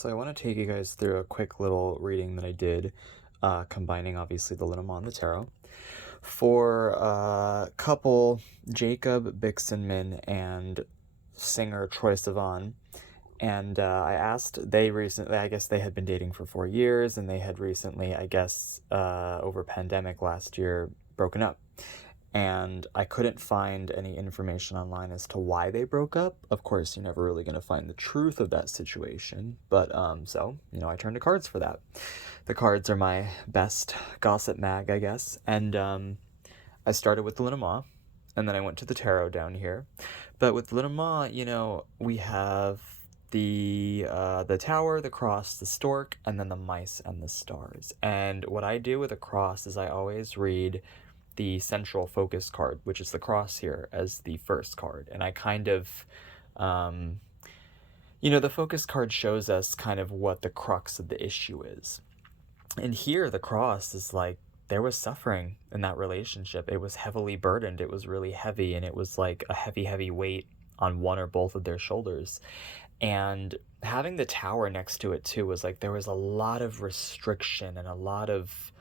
So I want to take you guys through a quick little reading that I did, combining obviously the Lenormand and the tarot, for couple Jacob Bixenman and singer Troye Sivan. And I asked, they recently, I guess they had been dating for 4 years, and they had recently, I guess, over pandemic last year, broken up. And I couldn't find any information online as to why they broke up. Of course, you're never really going to find the truth of that situation, but so I turned to cards for that. The cards are my best gossip mag, I guess, and I started with the Lenormand, and then I went to the tarot down here. But with Lenormand, we have the tower, the cross, the stork, and then the mice and the stars. And what I do with a cross is I always read the central focus card, which is the cross here, as the first card. And I kind of, the focus card shows us kind of what the crux of the issue is. And here the cross is like, there was suffering in that relationship. It was heavily burdened. It was really heavy, and it was like a heavy, heavy weight on one or both of their shoulders. And having the tower next to it too was like, there was a lot of restriction and a lot of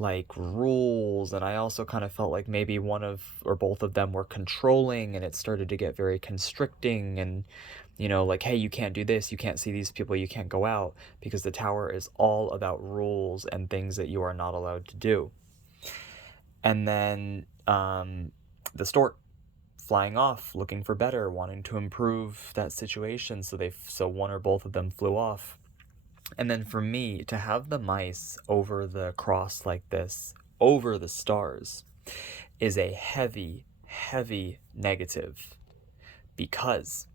like rules, and I also kind of felt like maybe one of or both of them were controlling, and it started to get very constricting, and like, hey, you can't do this, you can't see these people, you can't go out, because the tower is all about rules and things that you are not allowed to do. And then the stork flying off, looking for better, wanting to improve that situation, so one or both of them flew off. And then for me, to have the mice over the cross like this, over the stars, is a heavy, heavy negative. Because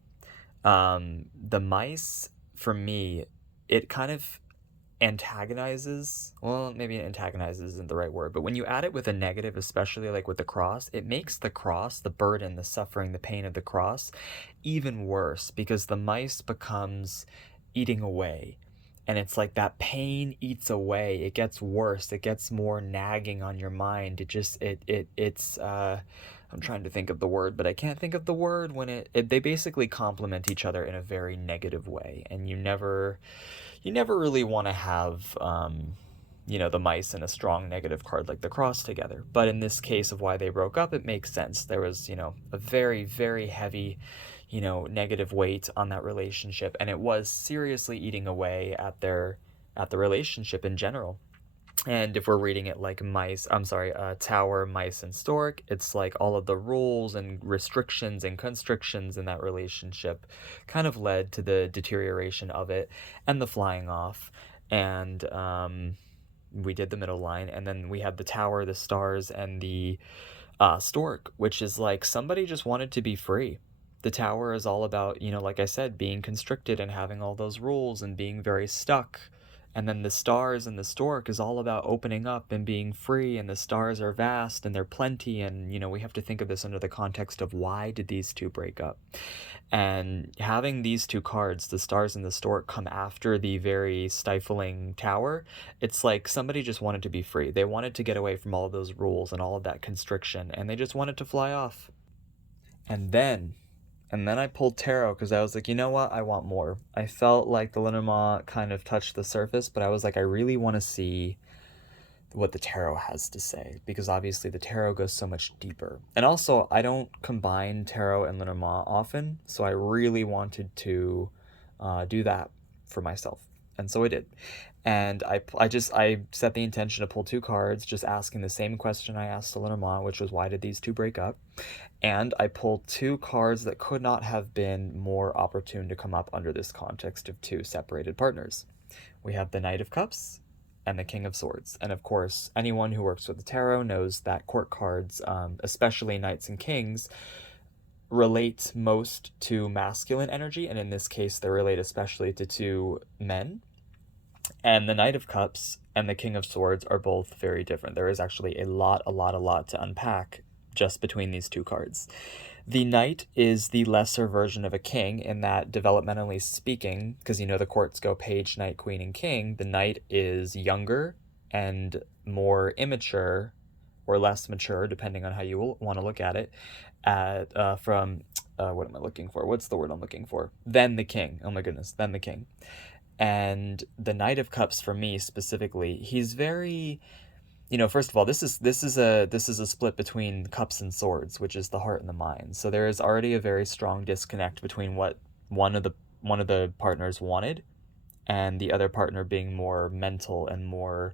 the mice, for me, it kind of antagonizes, well, maybe antagonizes isn't the right word, but when you add it with a negative, especially like with the cross, it makes the cross, the burden, the suffering, the pain of the cross, even worse, because the mice becomes eating away. And it's like that pain eats away. It gets worse. It gets more nagging on your mind. It's I'm trying to think of the word, but I can't think of the word when they basically complement each other in a very negative way. And you never really want to have, the mice and a strong negative card like the cross together. But in this case of why they broke up, it makes sense. There was, a very, very heavy, negative weight on that relationship, and it was seriously eating away at the relationship in general. And if we're reading it like tower, mice, and stork, it's like all of the rules and restrictions and constrictions in that relationship kind of led to the deterioration of it and the flying off. And we did the middle line, and then we had the tower, the stars, and the stork, which is like somebody just wanted to be free. The tower is all about, like I said, being constricted and having all those rules and being very stuck. And then the stars and the stork is all about opening up and being free, and the stars are vast and they're plenty, and we have to think of this under the context of why did these two break up. And having these two cards, the stars and the stork, come after the very stifling tower, it's like somebody just wanted to be free. They wanted to get away from all of those rules and all of that constriction, and they just wanted to fly off. And then I pulled tarot because I was like, you know what? I want more. I felt like the Lenormand kind of touched the surface, but I was like, I really want to see what the tarot has to say, because obviously the tarot goes so much deeper. And also, I don't combine tarot and Lenormand often, so I really wanted to do that for myself. And so I did. And I set the intention to pull two cards, just asking the same question I asked the Lenormand, which was, why did these two break up? And I pulled two cards that could not have been more opportune to come up under this context of two separated partners. We have the Knight of Cups and the King of Swords. And of course, anyone who works with the tarot knows that court cards, especially knights and kings, relate most to masculine energy, and in this case they relate especially to two men. And the Knight of Cups and the King of Swords are both very different. There is actually a lot to unpack just between these two cards. The Knight is the lesser version of a king in that, developmentally speaking, because the courts go page, knight, queen, and king, the Knight is younger and more immature, or less mature, depending on how you want to look at it, what am I looking for? What's the word I'm looking for? Then the king. Oh my goodness, then the king. And the Knight of Cups, for me specifically, he's very, first of all, this is a split between cups and swords, which is the heart and the mind. So there is already a very strong disconnect between what one of the one of the partners wanted, and the other partner being more mental and more,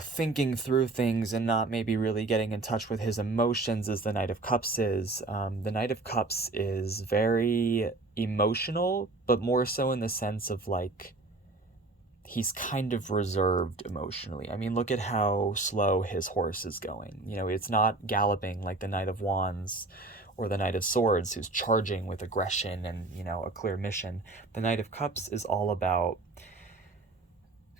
thinking through things and not maybe really getting in touch with his emotions, as the Knight of Cups is. The Knight of Cups is very emotional, but more so in the sense of like, he's kind of reserved emotionally. I mean, look at how slow his horse is going. It's not galloping like the Knight of Wands or the Knight of Swords, who's charging with aggression and, a clear mission. The Knight of Cups is all about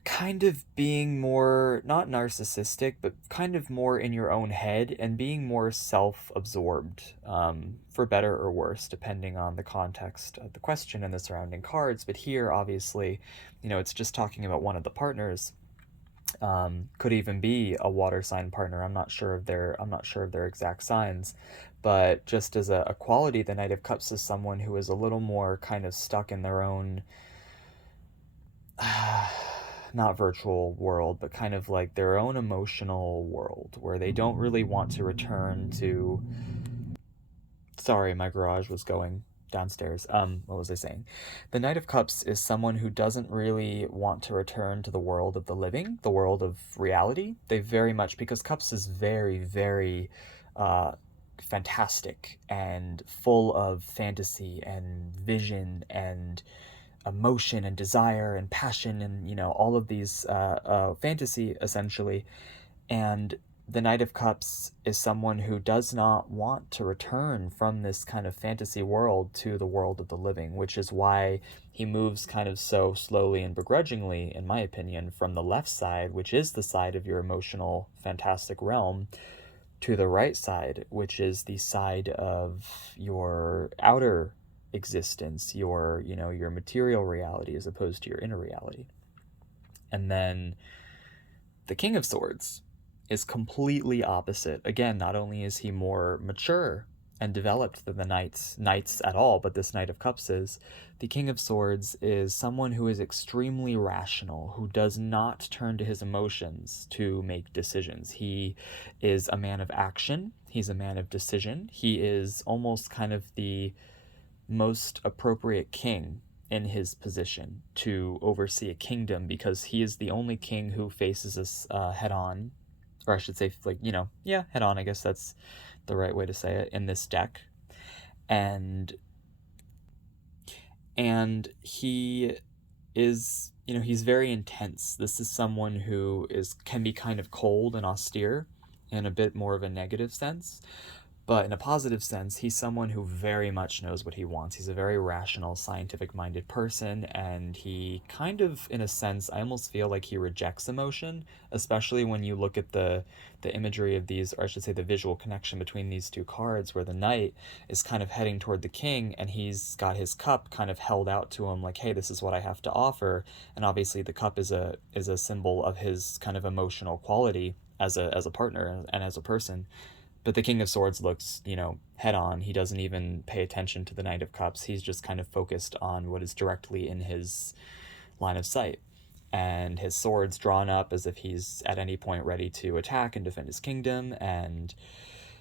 kind of being more, not narcissistic, but kind of more in your own head and being more self-absorbed, for better or worse, depending on the context of the question and the surrounding cards. But here, obviously, it's just talking about one of the partners. Could even be a water sign partner. I'm not sure of their exact signs, but just as a quality, the Knight of Cups is someone who is a little more kind of stuck in their own not virtual world, but kind of like their own emotional world, where they don't really want to return to. Sorry, my garage was going downstairs. What was I saying? The Knight of Cups is someone who doesn't really want to return to the world of the living, the world of reality. They very much, because Cups is very, very fantastic and full of fantasy and vision and emotion and desire and passion and, all of these fantasy, essentially. And the Knight of Cups is someone who does not want to return from this kind of fantasy world to the world of the living, which is why he moves kind of so slowly and begrudgingly, in my opinion, from the left side, which is the side of your emotional, fantastic realm, to the right side, which is the side of your outer existence, your material reality, as opposed to your inner reality. And then the King of Swords is completely opposite. Again, not only is he more mature and developed than the knights at all, but this Knight of Cups is. The King of Swords is someone who is extremely rational, who does not turn to his emotions to make decisions. He is a man of action. He's a man of decision. He is almost kind of the most appropriate king in his position to oversee a kingdom, because he is the only king who faces us head on, or I should say, like, head on, I guess that's the right way to say it, in this deck. And he is, he's very intense. This is someone who can be kind of cold and austere in a bit more of a negative sense. But in a positive sense, he's someone who very much knows what he wants. He's a very rational, scientific-minded person, and he kind of, in a sense, I almost feel like he rejects emotion, especially when you look at the imagery of these, or I should say the visual connection between these two cards, where the knight is kind of heading toward the king, and he's got his cup kind of held out to him like, hey, this is what I have to offer. And obviously the cup is a symbol of his kind of emotional quality as a partner and as a person. But the King of Swords looks, head on. He doesn't even pay attention to the Knight of Cups. He's just kind of focused on what is directly in his line of sight. And his sword's drawn up as if he's at any point ready to attack and defend his kingdom. And,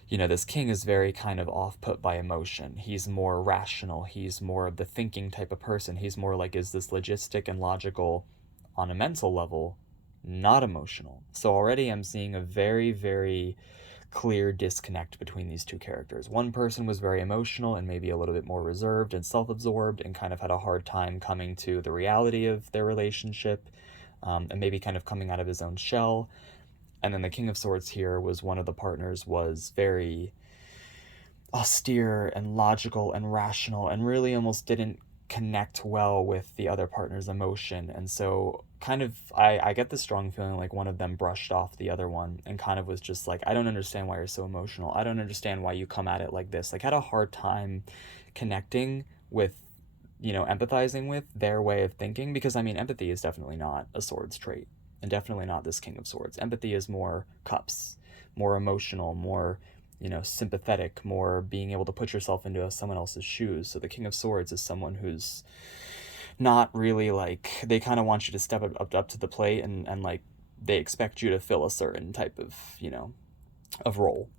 this king is very kind of off-put by emotion. He's more rational. He's more of the thinking type of person. He's more like, is this logistic and logical on a mental level, not emotional. So already I'm seeing a very, very clear disconnect between these two characters. One person was very emotional and maybe a little bit more reserved and self-absorbed and kind of had a hard time coming to the reality of their relationship, and maybe kind of coming out of his own shell. And then the King of Swords here was one of the partners was very austere and logical and rational and really almost didn't connect well with the other partner's emotion. And so kind of I get the strong feeling like one of them brushed off the other one and kind of was just like, I don't understand why you're so emotional. I don't understand why you come at it like this. Like, had a hard time connecting with, empathizing with their way of thinking, because I mean, empathy is definitely not a swords trait, and definitely not this King of Swords. Empathy is more cups, more emotional, more, sympathetic, more being able to put yourself into someone else's shoes. So the King of Swords is someone who's not really like, they kind of want you to step up to the plate, and like they expect you to fill a certain type of, of role.